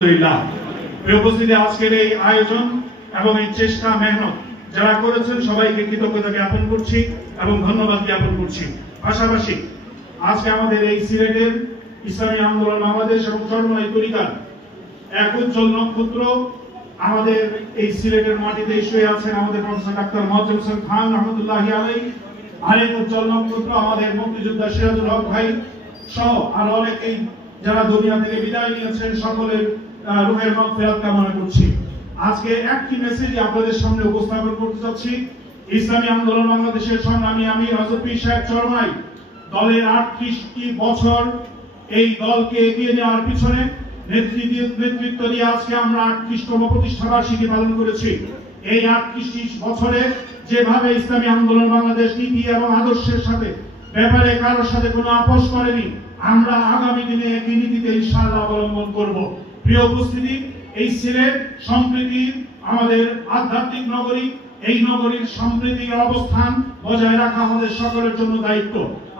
উপস্থিতি আজকের এই আয়োজন এবং এই চেষ্টা মেহনত যারা করেছেন সবাইকে কৃতজ্ঞতা জ্ঞাপন করছি এবং ধন্যবাদ জ্ঞাপন করছি। পাশাপাশি আজকে আমাদের এই সিলেটের ইসলামী আন্দোলন বাংলাদেশ এবং চরমোনাই তরিকার এক উজ্জ্বল নক্ষত্র আমাদের এই সিলেটের মাটিতে শুয়ে আছেন আমাদের প্রফেসর ডাক্তার মোয়াজ্জেম হোসেন খান রহমতুল্লাহি আলাইহি। আরেক উজ্জ্বল নক্ষত্র আমাদের মুক্তিযোদ্ধা সিরাজুল হক ভাই সহ আরো অনেকেই যারা দুনিয়া থেকে বিদায় নিয়েছেন, সকলের রূহের মাগফিরাত কামনা করছি। আজকে একটি মেসেজ আপনাদের সামনে উপস্থাপন করতে যাচ্ছি। ইসলামী আন্দোলন বাংলাদেশের সংগ্রামী আমির হযরত পীর সাহেব চরমোনাই দলের 38টি বছর এই দলকে এগিয়ে নেওয়ার পিছনে নেতৃত্ব দিয়ে আজকে আমরা 38তম প্রতিষ্ঠা বার্ষিকী পালন করেছি। এই 38 বছরে যেভাবে ইসলামী আন্দোলন বাংলাদেশ নীতি এবং আদর্শের সাথে ব্যাপারে কারোর সাথে কোনো আপোষ করেনি, আমরা আগামী দিনে একই নীতিতে ইনশাআল্লাহ অবলম্বন করব। প্রিয় উপস্থিতি, এই সিলেট সম্প্রীতি আমাদের আধ্যাত্মিক নগরী, এই নগরীর সম্প্রীতির অবস্থান বজায় রাখা আমাদের সকলের জন্য দায়িত্ব।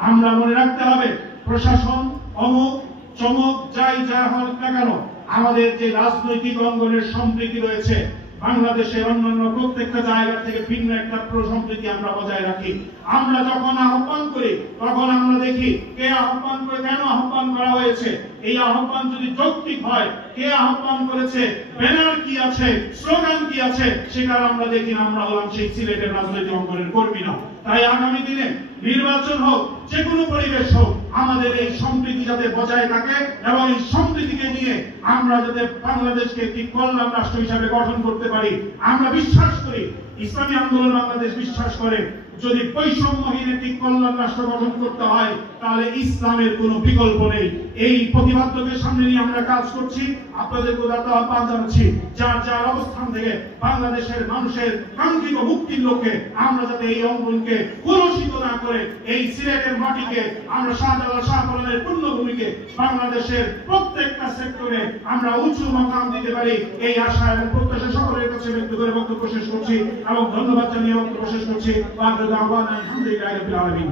আমরা মনে রাখতে হবে প্রশাসন অমুক চমক যাই যা হোক না কেন, আমাদের যে রাজনৈতিক অঙ্গনের সম্প্রীতি রয়েছে বাংলাদেশের অন্যান্য প্রত্যেকটা জায়গা থেকে ভিন্ন একটা সম্প্রীতি আমরা বজায় রাখি। আমরা যখন আহ্বান করি তখন আমরা দেখি কে আহ্বান করে, কেন আহ্বান করা হয়েছে, এই আহ্বান যদি যৌক্তিক হয়, কে আহ্বান করেছে, ব্যানার কি আছে, স্লোগান কি আছে, সেটা আমরা দেখি। আমরা হলাম সেই সিলেটের রাজনৈতিক অঙ্গনের কর্মী না। তাই আগামী দিনে নির্বাচন হোক, যে কোনো পরিবেশ হোক, আমাদের এই সম্প্রীতি যাতে বজায় থাকে এবং এই সম্প্রীতিকে নিয়ে আমরা যাতে বাংলাদেশকে একটি কল্যাণ রাষ্ট্র হিসাবে গঠন করতে পারি। আমরা বিশ্বাস করি, ইসলামী আন্দোলন বাংলাদেশ বিশ্বাস করে, যদি বৈষম্যহীন একটি কল্যাণ রাষ্ট্র গঠন করতে হয় তাহলে ইসলামের কোনো বিকল্প নেই। এই প্রতিবাদকে সামনে নিয়ে আমরা কাজ করছি। আপনাদেরকে আহ্বান জানাচ্ছি, যার যার অবস্থান থেকে বাংলাদেশের মানুষের কাঙ্ক্ষিত মুক্তির লক্ষ্যে আমরা যাতে এই অঙ্গনকে কলুষিত না করে এই সিলেটের মাটিকে আমরা শাহজালাল শাহপরানের পূর্ণভূমিকে বাংলাদেশের প্রত্যেকটা সেক্টরে আমরা উঁচু মাকাম দিতে পারি, এই আশা এবং প্রত্যাশা সকলের কাছে ব্যক্ত করে বক্তব্য শেষ করছি এবং ধন্যবাদ জানিয়ে বক্তব্য শেষ করছি। আলহামদুলিল্লাহ রাব্বিল আলামিন।